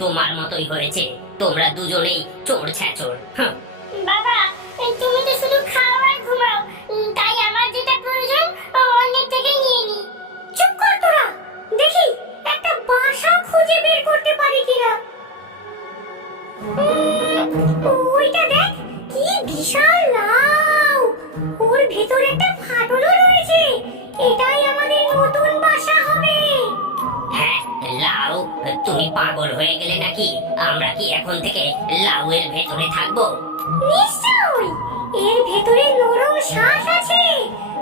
তোমার মতোই হয়েছে। তোমরা দুজনেই চোর ছ্যাচোর। বাবা তুমি তো শুধু খাও আর ঘুমাও। তাই আমার যেটা প্রয়োজন থেকে নিয়ে নি। চুপ কর তোরা। দেখি, একটা বাসা খুঁজে বের করতে পারি কিনা। ওইটা দেখ, কি বিশাল লাউ। ওর ভেতরে একটা ফাটলও রয়েছে। এটাই তুমি পাগল হয়ে গেলে নাকি? আমরা কি এখন থেকে লাউয়ের ভেতরে থাকব? নিশ্চয়ই! এর ভেতরে নরম শ্বাস আছে।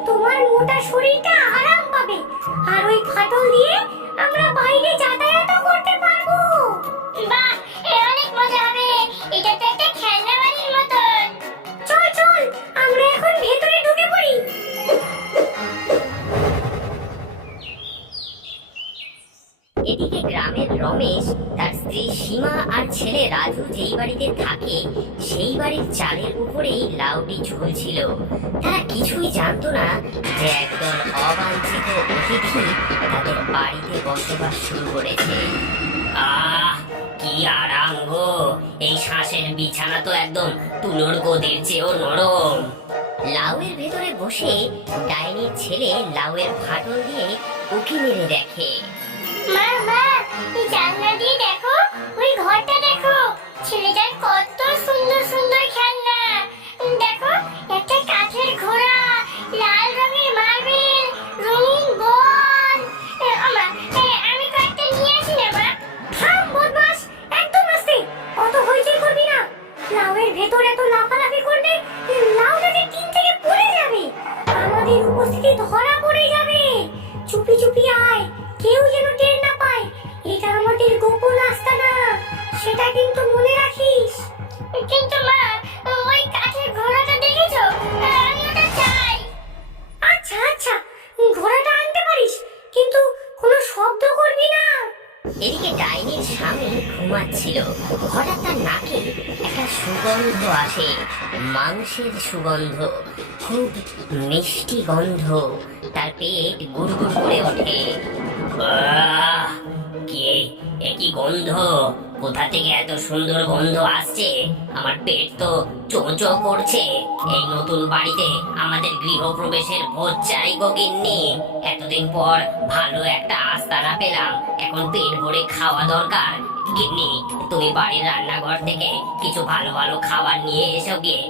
তোমার মোটা শরীরটা আরাম পাবে। আর ওই ফাটল দিয়ে আমরা বাইরে যাতায়াতও এদিকে গ্রামের রমেশ তার স্ত্রী সীমা আর ছেলে রাজু যেই বাড়িতে থাকে, সেই বাড়ির চালের উপরেই লাউটি ঝুলছিল। তারা কিছুই জানতো না যে একদল অবাঞ্ছিত অতিথি তাদের বাড়িতে বসবাস শুরু করেছে। আহ, কি আরাম গো! এই শ্বাসের বিছানা তো একদম তুলোর গদির চেয়েও নরম। লাউয়ের ভেতরে বসে ডাইনির ছেলে লাউয়ের ফাটল দিয়ে উকি মেরে দেখে। মা মা কিন্তু মনে রাখিস। কিন্তু মা ওই কাঠের ঘোড়াটা দেখেছ? আমি ওটা চাই। আচ্ছা আচ্ছা ঘোড়াটা আনতে পারিস কিন্তু কোনো শব্দ করবি না। এদিকে ডাইনির স্বামী ঘুমাচ্ছিল। হঠাৎ তার নাকে একটা সুগন্ধ আসে মাংসের সুগন্ধ। খুব মিষ্টি গন্ধ। তার পেট গুড়গুড় করে ওঠে। আহ, কি গন্ধ? কোথা থেকে এত সুন্দর গন্ধ আসছে? আমার পেট তো চোচো করছে। এই নতুন বাড়িতে আমাদের গৃহপ্রবেশের ভোজ চাই গো গিন্নি। এতদিন পর ভালো একটা আস্তানা পেলাম। এখন পেট ভরে খাওয়া দরকার। গিন্নি, তুমি বাড়ির রান্নাঘর থেকে কিছু ভালো ভালো খাবার নিয়ে এসো গিয়ে।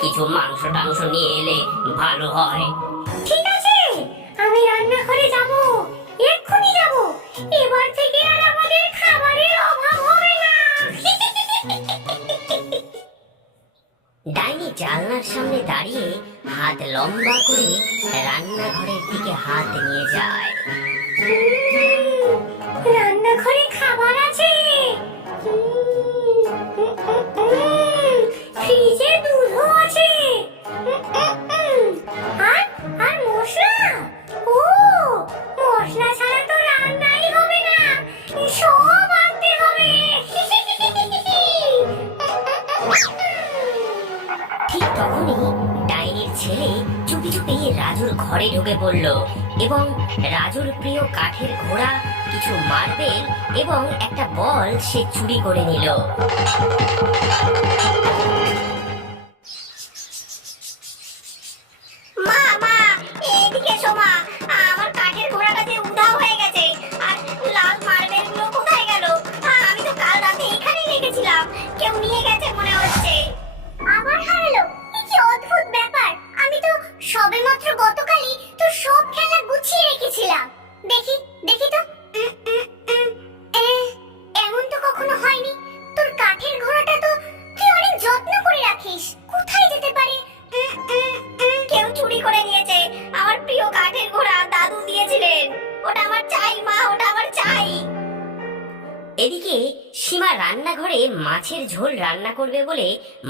কিছু মাংস টাংস নিয়ে এলে ভালো হয়। ঠিক আছে, আমি রান্নাঘরে যাব। এক্ষুনি যাব। এবার থেকে আর আমাদের খাবারের অভাব হবে না। ডাইনি জানলার সামনে দাঁড়িয়ে হাত লম্বা করে রান্নাঘরের দিকে হাত নিয়ে যায়। রান্নাঘরে খাবার আছে। ফ্রিজে দুধও ঘরে ঢুকে পড়ল এবং রাজুর প্রিয় কাঠের ঘোড়া কিছু মার্বেল এবং একটা বল সে চুরি করে নিল।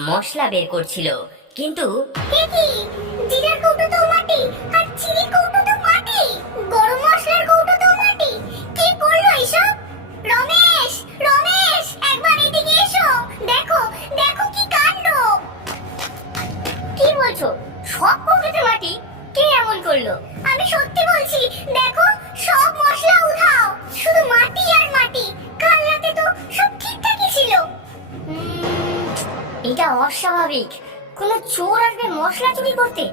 মশলা বের করছিল। কিন্তু জিরার বলছো? সব মাটি? কে এমন করল? আমি সত্যি বলছি, দেখো, সব মশলা এটা অস্বাভাবিক। কোনো চোর আসবে মশলা চুরি করতে?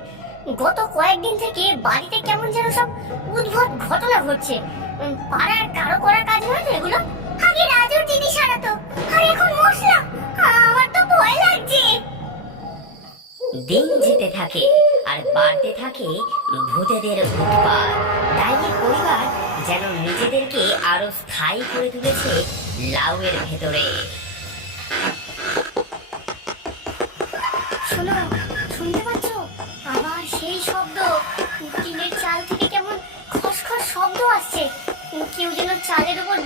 গত কয়েকদিন থেকে বাড়িতে কেমন যেন সব উদ্ভট ঘটনা ঘটছে। পাড়ার কারও করা কাজ নয় এগুলো? আগে রাজুর জিনিস হারাতো আর এখন মশলা। আমার তো ভয় লাগছে। দিন যেতে থাকে, আর বাড়তে থাকে ভূতেদের উৎপাত। ডাইনি পরিবার যেন নিজেদেরকে আরও স্থায়ী করে তুলেছে লাউয়ের ভেতরে।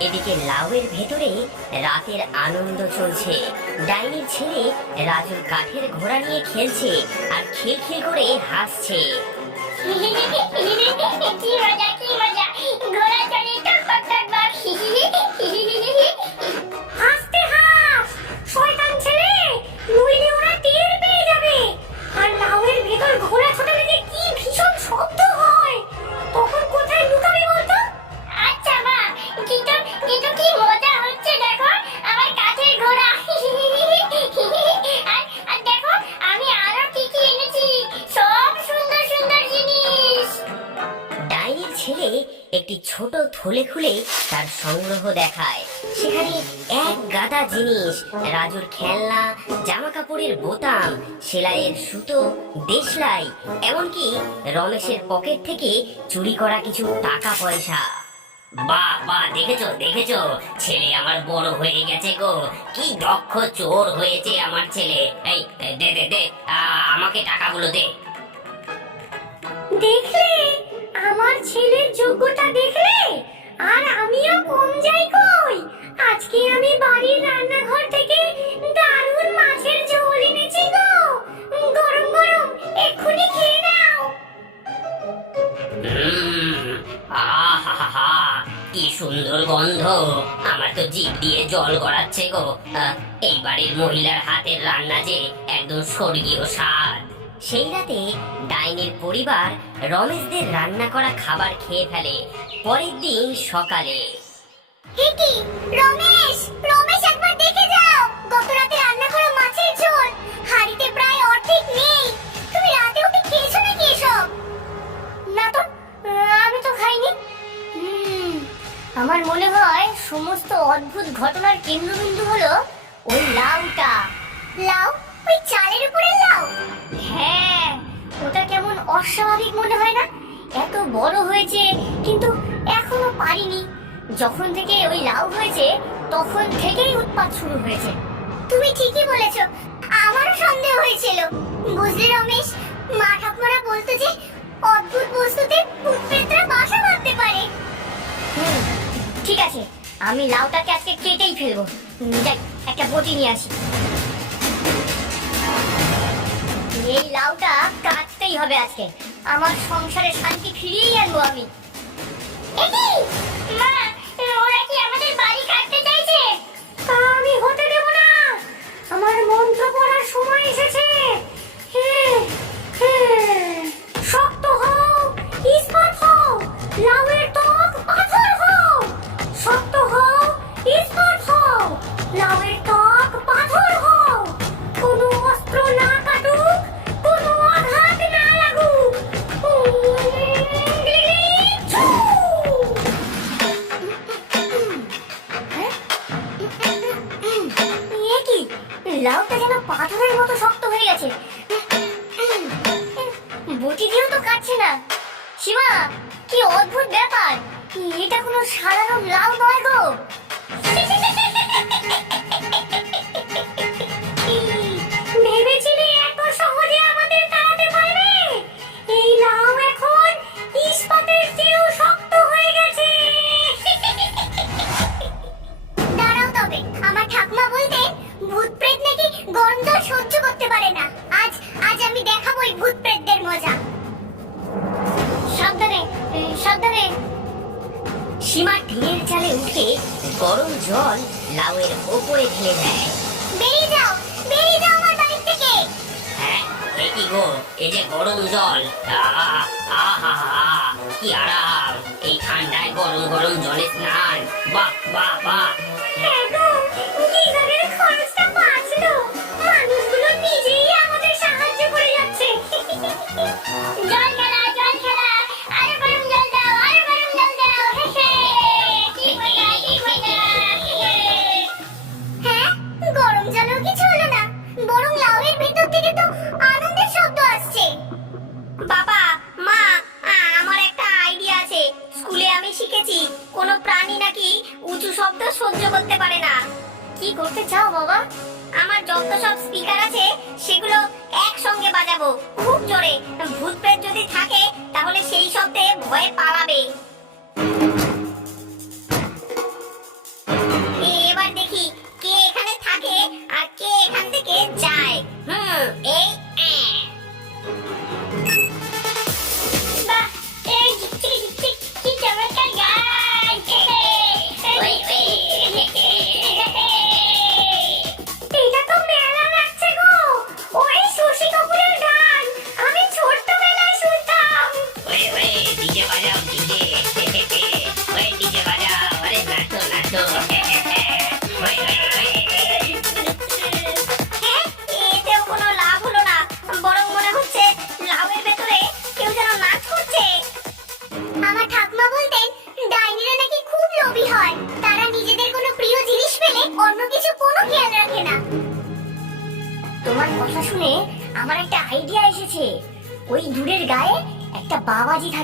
এদিকে লাউয়ের ভেতরে রাতের আনন্দ চলছে। ডাইনির ছেলে রাজুর কাঠের ঘোড়া নিয়ে খেলছে আর খিলখিল করে হাসছে। কি মজা কি মজা। ঘোড়া চড়ে থলে খুলে তার সংগ্রহ দেখায়। সেখানে এক গাদা জিনিস, রাজুর খেলনা জামা কাপড়ের বোতাম, সেলাইয়ের সুতো, দেশলাই, এমনকি রমেশের পকেট থেকে চুরি করা কিছু টাকা পয়সা বাহ বাহ, দেখেছ দেখেছ, ছেলে আমার বড় হয়ে গেছে গো। কি দক্ষ চোর হয়েছে আমার ছেলে। এই, দে দে দে আমাকে টাকাগুলো দে। দেখলে? আমার ছেলের যোগ্যতা দেখলে আর আমিও কম যাই কই? আজকে আমি বাড়ির রান্নাঘর থেকে দারুণ মাছের ঝোল এনেছি গো। গরম গরম, এক্ষুনি খেয়ে নাও। কি সুন্দর গন্ধ। আমার তো জিভ দিয়ে জল গড়াচ্ছে গো। এই বাড়ির মহিলার হাতের রান্না যে একদম স্বর্গীয় স্বাদ। সেই রাতে ডাইনির পরিবার রমেশদের রান্না করা খাবার খেয়ে ফেলে পরের দিন সকালে। হিকি রমেশ! রমেশ, একবার দেখে যাও! গত রাতে রান্না করা মাছের ঝোল। হাড়িতে প্রায় অর্ধেক নেই। তুমি রাতে খেয়েছো নাকি এসব? না তো, আমি তো খাইনি। আমার মনে হয় সমস্ত অদ্ভুত ঘটনার কেন্দ্রবিন্দু হলো ওই লাউটা। লাউ? ওই চালের উপরে লাউ? হ্যাঁ ওটা কেমন অস্বাভাবিক মনে হয় না? এত বড় হয়েছে, কিন্তু এখনও পারিনি। যখন থেকে ওই লাউ হয়েছে, তখন থেকেই উৎপাত শুরু হয়েছে। তুমি ঠিকই বলেছ, আমারও সন্দেহ হয়েছিল। বুঝলি রমেশ, মা ঠাকুমারা বলতো যে, অদ্ভুত বস্তুতে ভূত প্রেতরা বাসা বাঁধতে পারে। ঠিক আছে, আমি লাউটাকে আজকে কেটেই ফেলব। যাই, একটা বটি নিয়ে আসি। এই লাউটা কাটতেই হবে আজকে। আমার সংসারে শান্তি ফিরিয়েই আনব আমি। হতে দেব না। আমার মন্ত্র পড়ার সময় এসেছে। হ্যাঁ, হ্যাঁ। লাউয়ের ওপরে ঢেলে দেয়। বেরিয়ে যাও বেরিয়ে যাও আমার বাড়ি থেকে। হ্যাঁ এ কি গো? যে গরম জল আহা কি আরাম। এই ঠান্ডায় গরম গরম জলে স্নান। বাহ বাহ বাহ। হ্যাঁ গো নাকি উঁচু শব্দ সহ্য করতে পারে না। কি করতে চাও বাবা? আমার যত সব স্পিকার আছে, সেগুলো একসঙ্গে বাজাবো। খুব জোরে। ভূত প্রেত যদি থাকে, তাহলে সেই শব্দে ভয়ে পালাবে।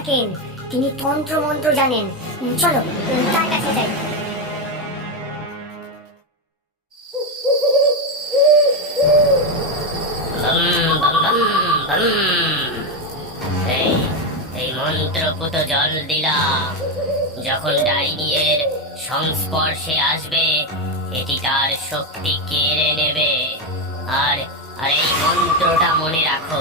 থাকেন। তিনি তন্ত্র মন্ত্র জানেন চলো তার কাছে যাই। জল দিলাম। যখন ডাইনিয়ের সংস্পর্শে আসবে, এটি তার শক্তি কেড়ে নেবে। আর আর এই মন্ত্রটা মনে রাখো।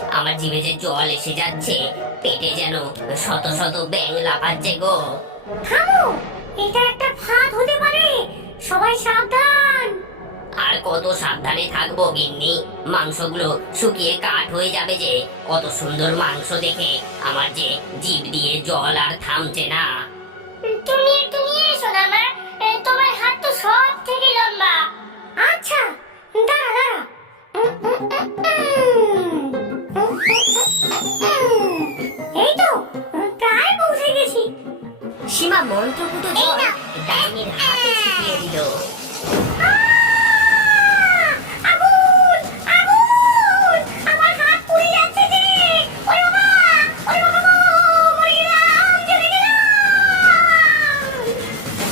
আমার জিভে যে জল এসে যাচ্ছে পেটে যেন শত শত ব্যাং লাফাচ্ছে গো। থামো! এটা একটা ফাঁদ হতে পারে। সবাই সাবধান। আর কত সাবধানে থাকব গিন্নি? মাংসগুলো শুকিয়ে কাঠ হয়ে যাবে যে কত সুন্দর মাংস দেখে আমার যে জিভ দিয়ে জল আর থামছে না। তুমি মন্ত্রপুত জল না। হাতে ছিটিয়ে দিল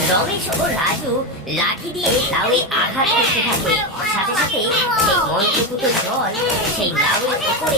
রমেশ ও রাজু লাঠি দিয়ে লাউয়ে আঘাত করতে থাকে সাথে সাথে সেই মন্ত্রপুত জল সেই লাউয়ের উপরে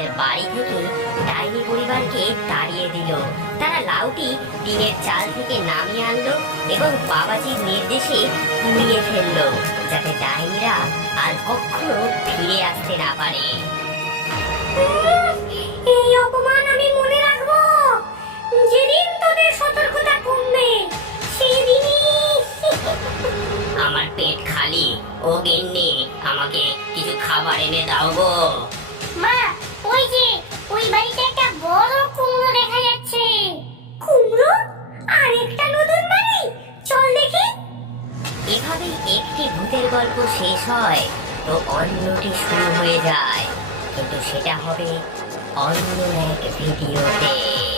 তাদের বাড়ি থেকে ডাইনি পরিবারকে তাড়িয়ে দিল। তারা লাউটি টিনের চাল থেকে নামিয়ে আনলো এবং বাবাজির নির্দেশে পুড়িয়ে ফেলল যাতে ডাইনিরা আর কখনো ফিরে আসতে না পারে। এই অপমান আমি মনে রাখব। যেদিন তোদের সতর্কতা কমবে সেদিনই। আমার পেট খালি। ও গিন্নি আমাকে কিছু খাবার এনে দাও গো। মা ওই যে ওই বাড়িতে একটা বড় কুমড়ো দেখা যাচ্ছে। কুমড়ো? আরেকটা নতুন বাড়ি? চল দেখি। এভাবেই একটি ভূতের গল্প শেষ হয় তো অন্যটি শুরু হয়ে যায়। কিন্তু সেটা হবে অন্য এক ভিডিওতে।